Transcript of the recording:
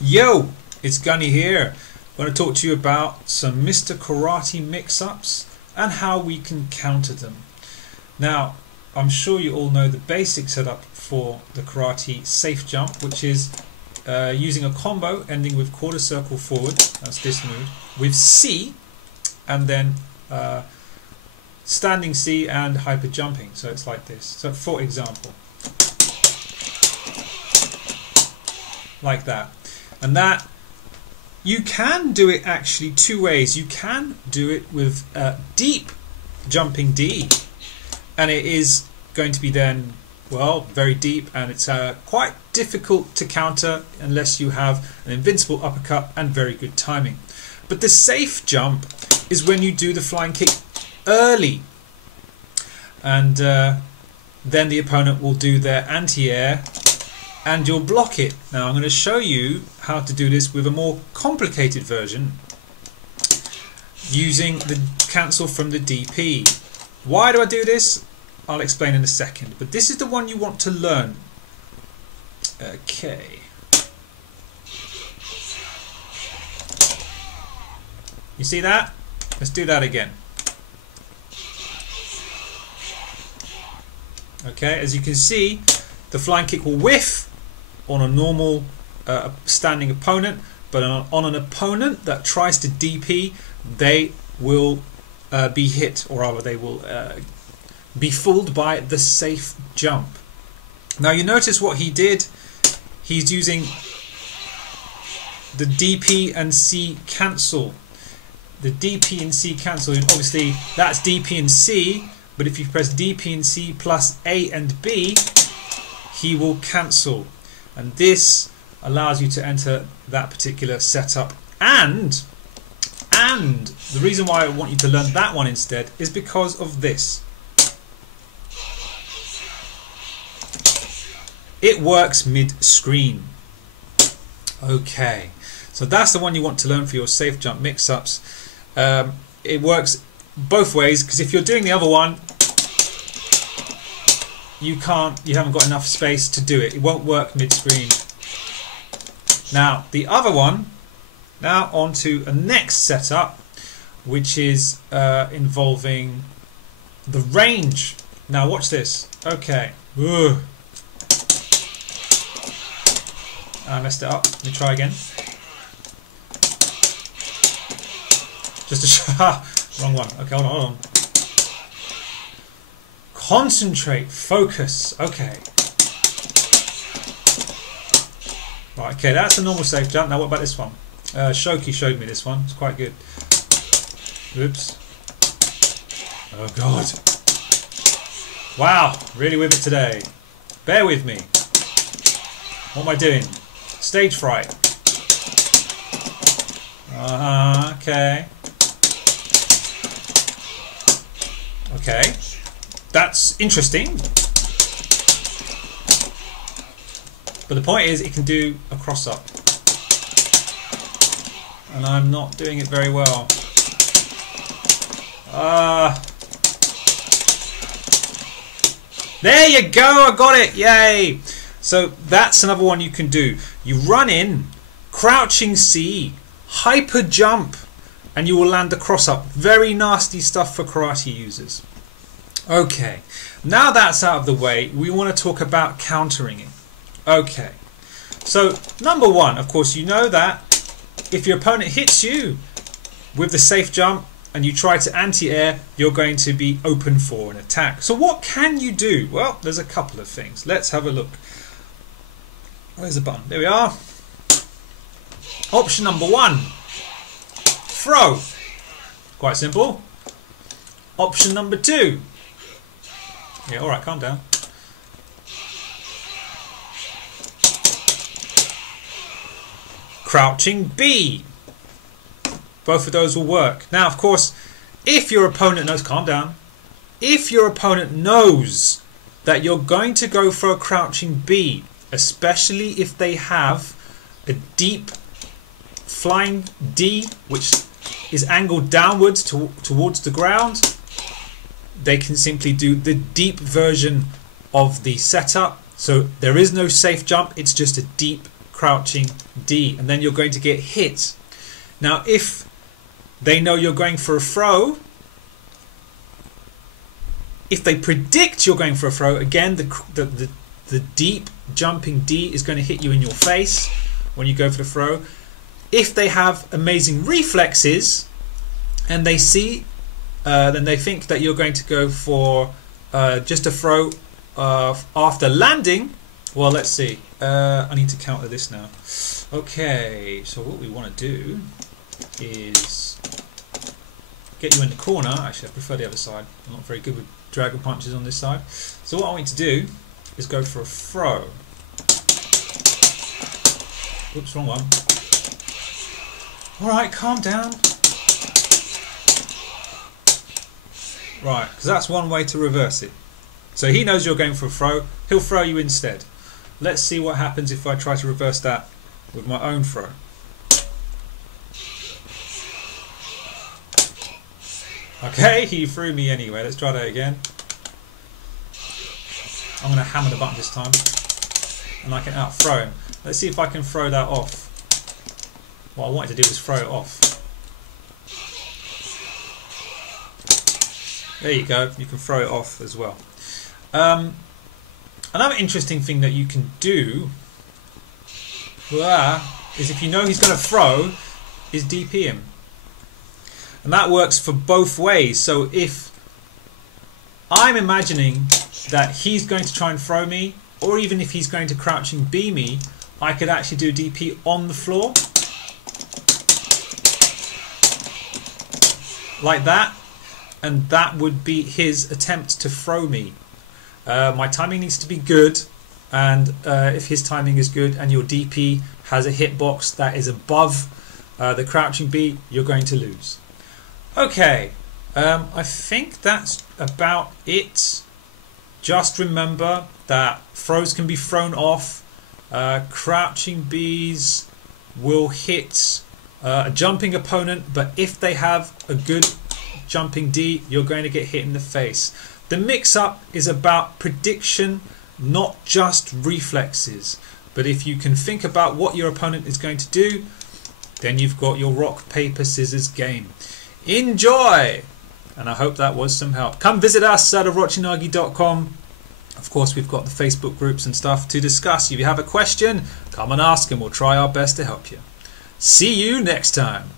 Yo, it's Gunny here. I'm going to talk to you about some Mr. Karate mix-ups and how we can counter them. Now, I'm sure you all know the basic setup for the karate safe jump, which is using a combo ending with quarter circle forward, that's this move, with C, and then standing C and hyper jumping. So it's like this. So for example, like that. And that, you can do it actually two ways. You can do it with deep jumping D, and it is going to be then, well, very deep, and it's quite difficult to counter unless you have an invincible uppercut and very good timing. But the safe jump is when you do the flying kick early, and then the opponent will do their anti-air and you'll block it. Now I'm going to show you how to do this with a more complicated version using the cancel from the DP. Why do I do this? I'll explain in a second, but this is the one you want to learn. Okay. You see that? Let's do that again. Okay, as you can see, the flying kick will whiff on a normal standing opponent, but on an opponent that tries to DP, they will be hit, or rather they will be fooled by the safe jump. Now you notice what he did. He's using the DP and C cancel. The DP and C cancel, obviously that's DP and C, but if you press DP and C plus A and B, he will cancel. And this allows you to enter that particular setup. And the reason why I want you to learn that one instead is because of this. It works mid-screen. Okay, so that's the one you want to learn for your safe jump mix-ups. It works both ways, because if you're doing the other one, you haven't got enough space to do it. It won't work mid-screen. Now the other one, now on to a next setup, which is involving the range. Now watch this. Okay. Ugh. I messed it up. Let me try again. Just a shot. Wrong one. Okay, hold on. Concentrate, focus. Okay. Right, okay, that's a normal safe jump. Now what about this one? Shoki showed me this one. It's quite good. Oops. Oh god. Wow, really with it today. Bear with me. What am I doing? Stage fright. Okay. Okay. That's interesting. But the point is, it can do a cross up. And I'm not doing it very well. There you go, I got it, yay! So that's another one you can do. You run in, crouching C, hyper jump, and you will land the cross up. Very nasty stuff for karate users. Okay, now that's out of the way, we want to talk about countering it. Okay, so number one, of course, you know that if your opponent hits you with the safe jump and you try to anti-air, you're going to be open for an attack. So what can you do? Well, there's a couple of things. Let's have a look. Where's the button? There we are. Option number one, throw. Quite simple. Option number two. Yeah, alright, calm down. Crouching B. Both of those will work. Now, of course, if your opponent knows, calm down. If your opponent knows that you're going to go for a crouching B, especially if they have a deep flying D, which is angled downwards towards the ground, they can simply do the deep version of the setup. So there is no safe jump, it's just a deep crouching D, and then you're going to get hit. Now if they know you're going for a throw, if they predict you're going for a throw, again the deep jumping D is going to hit you in your face when you go for the throw. If they have amazing reflexes and they see, then they think that you're going to go for just a throw after landing. Well, let's see. I need to counter this now. Okay, so what we want to do is get you in the corner. Actually, I prefer the other side. I'm not very good with dragon punches on this side. So what I want you to do is go for a throw. Oops, wrong one. Alright, calm down. Right, because that's one way to reverse it. So he knows you're going for a throw, he'll throw you instead. Let's see what happens if I try to reverse that with my own throw. Okay, he threw me anyway. Let's try that again. I'm going to hammer the button this time and I can out throw him. Let's see if I can throw that off. What I wanted to do was throw it off. There you go, you can throw it off as well. Another interesting thing that you can do is, if you know he's going to throw, is DP him. And that works for both ways. So if I'm imagining that he's going to try and throw me, or even if he's going to crouching B me, I could actually do DP on the floor. Like that. And that would be his attempt to throw me. My timing needs to be good, and if his timing is good and your DP has a hitbox that is above the crouching B, you're going to lose. Okay, I think that's about it. Just remember that throws can be thrown off. Crouching Bs will hit a jumping opponent, but if they have a good jumping D, you're going to get hit in the face. The mix-up is about prediction, not just reflexes. But if you can think about what your opponent is going to do, then you've got your rock, paper, scissors game. Enjoy! And I hope that was some help. Come visit us at orochinagi.com. Of course, we've got the Facebook groups and stuff to discuss. If you have a question, come and ask and we'll try our best to help you. See you next time.